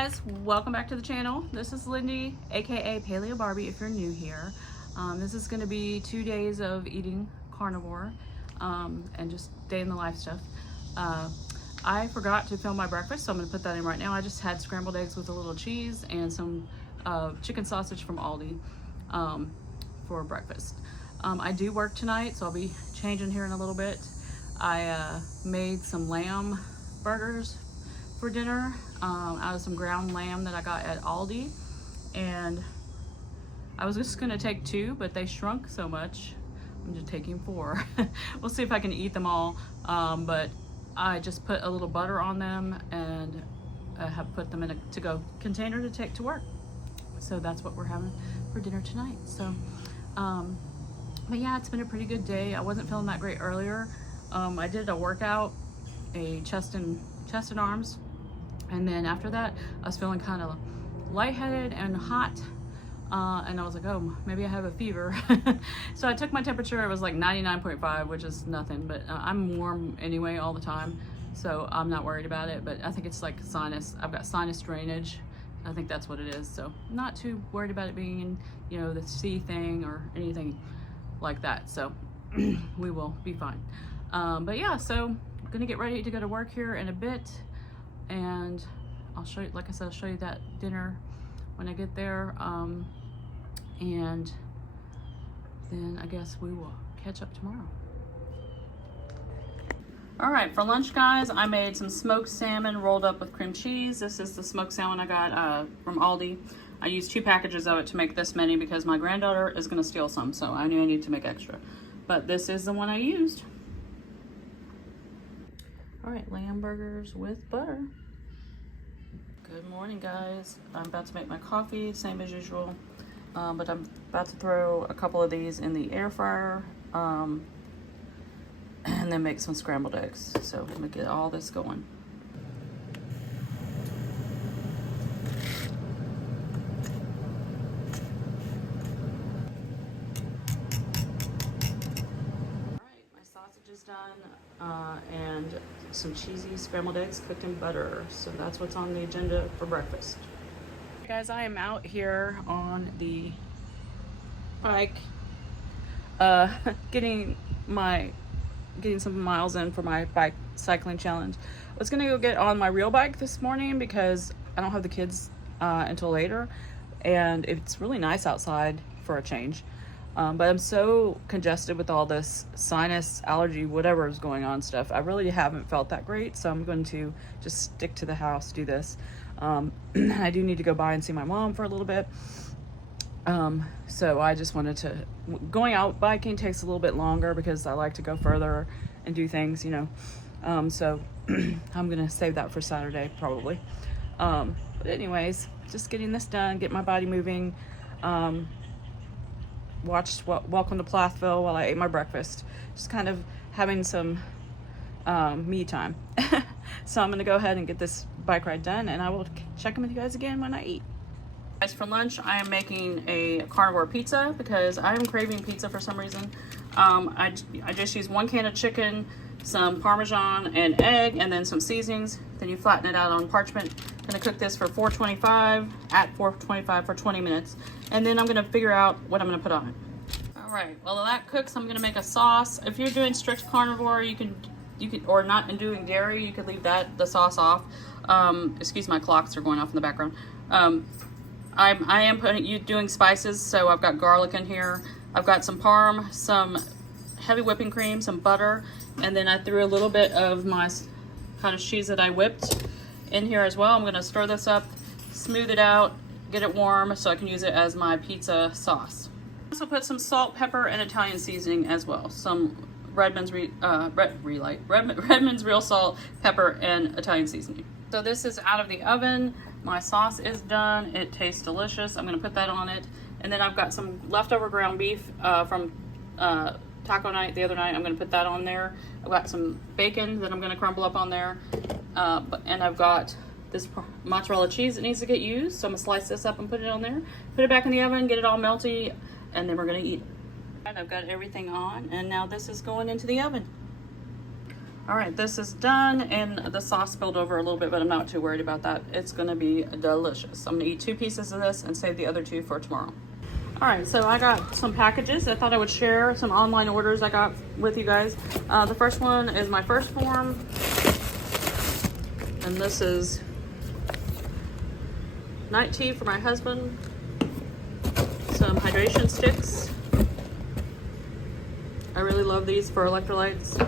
guys, welcome back to the channel. This is Lindy, aka Paleobarbie if you're new here. This is going to be 2 days of eating carnivore and just day in the life stuff. I forgot to film my breakfast, so I'm going to put that in right now. I just had scrambled eggs with a little cheese and some chicken sausage from Aldi for breakfast. I do work tonight, so I'll be changing here in a little bit. I made some lamb burgers for dinner out of some ground lamb that I got at Aldi, and I was just gonna take 2, but they shrunk so much I'm just taking 4. We'll see if I can eat them all, but I just put a little butter on them and I have put them in a to-go container to take to work. So that's what we're having for dinner tonight. So but yeah, it's been a pretty good day. I wasn't feeling that great earlier. I did a workout, a chest and arms, and then after that I was feeling kind of lightheaded and hot, and I was like, oh, maybe I have a fever. So I took my temperature. It was like 99.5, which is nothing, but I'm warm anyway all the time, so I'm not worried about it. But I think it's like sinus. I've got sinus drainage. I think that's what it is, so not too worried about it being, you know, the C thing or anything like that. So we will be fine. But yeah, so I'm gonna get ready to go to work here in a bit, and I'll show you, like I said, I'll show you that dinner when I get there, and then I guess we will catch up tomorrow. All right, for lunch, guys, I made some smoked salmon rolled up with cream cheese. This is the smoked salmon I got from Aldi. I used 2 packages of it to make this many because my granddaughter is gonna steal some, so I knew I needed to make extra. But this is the one I used. All right, lamb burgers with butter. Good morning, guys. I'm about to make my coffee, same as usual, but I'm about to throw a couple of these in the air fryer, and then make some scrambled eggs. So I'm gonna get all this going. All right, my sausage is done, and some cheesy scrambled eggs cooked in butter. So that's what's on the agenda for breakfast. Guys, I am out here on the bike, getting some miles in for my bike cycling challenge. I was gonna go get on my real bike this morning because I don't have the kids until later, and it's really nice outside for a change. But I'm so congested with all this sinus, allergy, whatever is going on stuff. I really haven't felt that great, so I'm going to just stick to the house, do this. I do need to go by and see my mom for a little bit. So I just wanted to, going out biking takes a little bit longer because I like to go further and do things, you know. So I'm gonna save that for Saturday probably. But anyways, just getting this done, get my body moving. Watched Welcome to Plathville while I ate my breakfast. Just kind of having some me time. So I'm gonna go ahead and get this bike ride done, and I will check in with you guys again when I eat. Guys, for lunch I am making a carnivore pizza because I am craving pizza for some reason. I just use 1 can of chicken, some Parmesan and egg, and then some seasonings. Then you flatten it out on parchment. I'm gonna cook this for 425 at 425 for 20 minutes, and then I'm gonna figure out what I'm gonna put on it. All right, while that cooks, I'm gonna make a sauce. If you're doing strict carnivore, you can, or not, and doing dairy, you could leave the sauce off. Excuse my clocks are going off in the background. I am doing spices, so I've got garlic in here. I've got some parm, some heavy whipping cream, some butter, and then I threw a little bit of my cottage cheese that I whipped in here as well. I'm gonna stir this up, smooth it out, get it warm so I can use it as my pizza sauce. I also put some salt, pepper, and Italian seasoning as well. Some Redmond's real salt, pepper, and Italian seasoning. So this is out of the oven. My sauce is done. It tastes delicious. I'm gonna put that on it. And then I've got some leftover ground beef from taco night the other night. I'm gonna put that on there. I've got some bacon that I'm gonna crumble up on there. And I've got this mozzarella cheese that needs to get used. So I'm gonna slice this up and put it on there. Put it back in the oven, get it all melty, and then we're gonna eat it. And I've got everything on, and now this is going into the oven. All right, this is done, and the sauce spilled over a little bit, but I'm not too worried about that. It's gonna be delicious. I'm gonna eat 2 pieces of this and save the other 2 for tomorrow. All right, so I got some packages. I thought I would share some online orders I got with you guys. The first one is my first form, and this is night tea for my husband, some hydration sticks. I really love these for electrolytes,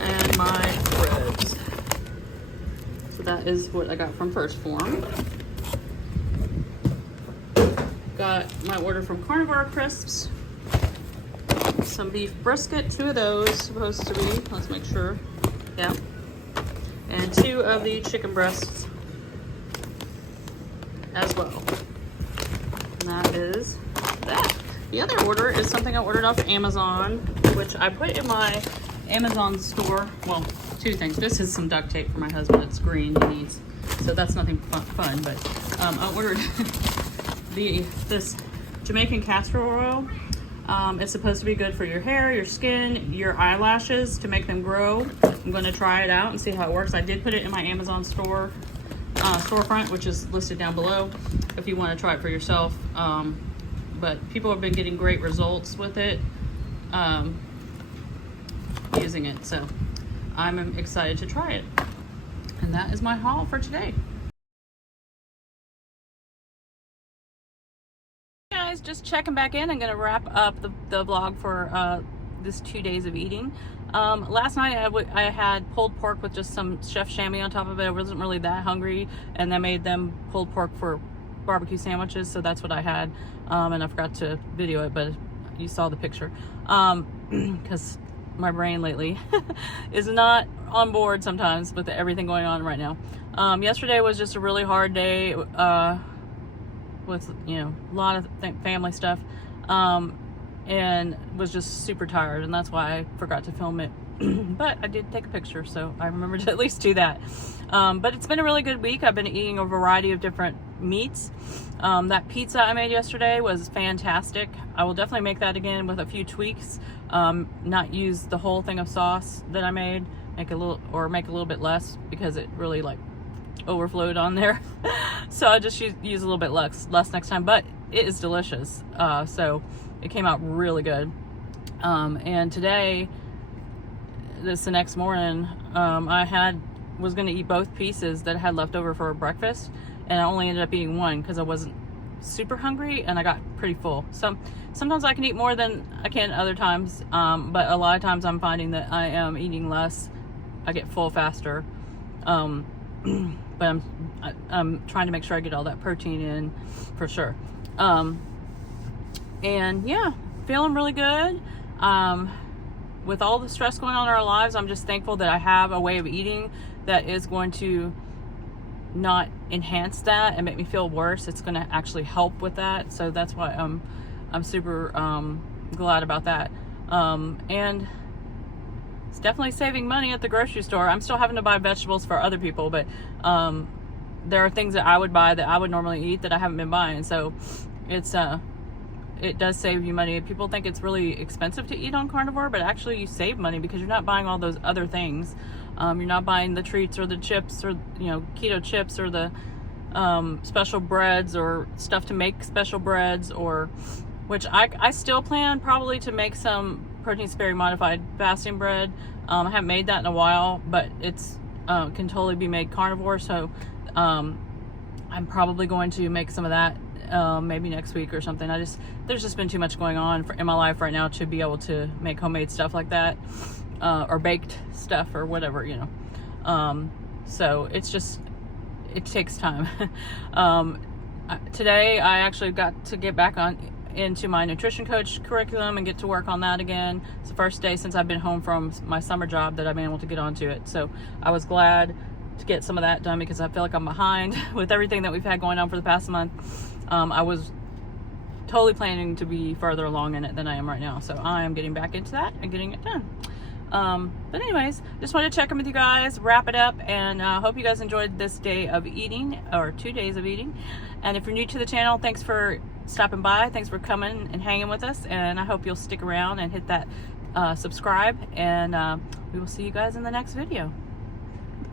and my breads. So that is what I got from first form. Got my order from Carnivore crisps, some beef brisket, 2 of those supposed to be, let's make sure, yeah, and 2 of the chicken breasts as well. And that is that. The other order is something I ordered off Amazon, which I put in my Amazon store. Well, 2 things. This is some duct tape for my husband. It's green, he needs, so that's nothing fun, but I ordered this Jamaican castor oil. It's supposed to be good for your hair, your skin, your eyelashes, to make them grow. I'm going to try it out and see how it works. I did put it in my Amazon storefront, which is listed down below if you want to try it for yourself. But people have been getting great results with it, using it, so I'm excited to try it. And that is my haul for today. Guys, just checking back in. I'm gonna wrap up the vlog for this 2 days of eating. Last night I had pulled pork with just some chef chamois on top of it. I wasn't really that hungry, and I made them pulled pork for barbecue sandwiches, so that's what I had. And I forgot to video it, but you saw the picture, because my brain lately is not on board sometimes with everything going on right now. Yesterday was just a really hard day, with, you know, a lot of family stuff, and was just super tired, and that's why I forgot to film it. But I did take a picture, so I remembered to at least do that. But it's been a really good week. I've been eating a variety of different meats. That pizza I made yesterday was fantastic. I will definitely make that again with a few tweaks. Not use the whole thing of sauce that I made, make a little bit less, because it really like overflowed on there. So I just use a little bit less next time, but it is delicious. So it came out really good. And today, the next morning, I was going to eat both pieces that I had left over for breakfast, and I only ended up eating 1 because I wasn't super hungry, and I got pretty full. Sometimes I can eat more than I can other times, but a lot of times I'm finding that I am eating less. I get full faster. But I'm trying to make sure I get all that protein in for sure. And yeah, feeling really good. With all the stress going on in our lives, I'm just thankful that I have a way of eating that is going to not enhance that and make me feel worse. It's going to actually help with that. So that's why I'm super glad about that. And it's definitely saving money at the grocery store. I'm still having to buy vegetables for other people, but there are things that I would buy that I would normally eat that I haven't been buying. So it does save you money. People think it's really expensive to eat on Carnivore, but actually you save money because you're not buying all those other things. You're not buying the treats or the chips, or, you know, keto chips, or the special breads or stuff to make special breads, or which I still plan probably to make some protein sparing modified fasting bread. I haven't made that in a while, but it's can totally be made carnivore, so I'm probably going to make some of that maybe next week or something. There's just been too much going on in my life right now to be able to make homemade stuff like that, or baked stuff or whatever, you know. So it takes time. Today I actually got to get back into my nutrition coach curriculum and get to work on that again. It's the first day since I've been home from my summer job that I've been able to get onto it. So I was glad to get some of that done because I feel like I'm behind with everything that we've had going on for the past month. I was totally planning to be further along in it than I am right now. So I am getting back into that and getting it done. But anyways, just wanted to check in with you guys, wrap it up, and hope you guys enjoyed this day of eating, or 2 days of eating. And if you're new to the channel, thanks for stopping by. Thanks for coming and hanging with us. And I hope you'll stick around and hit that subscribe, and we will see you guys in the next video.